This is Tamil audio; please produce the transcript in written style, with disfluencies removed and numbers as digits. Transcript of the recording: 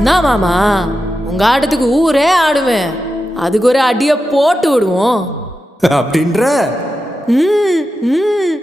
என்ன மாமா, உங்க ஆட்டத்துக்கு ஊரே ஆடுவேன். அதுக்கு ஒரு அடியை போட்டு விடுவோம் அப்படின்ற ம் ம்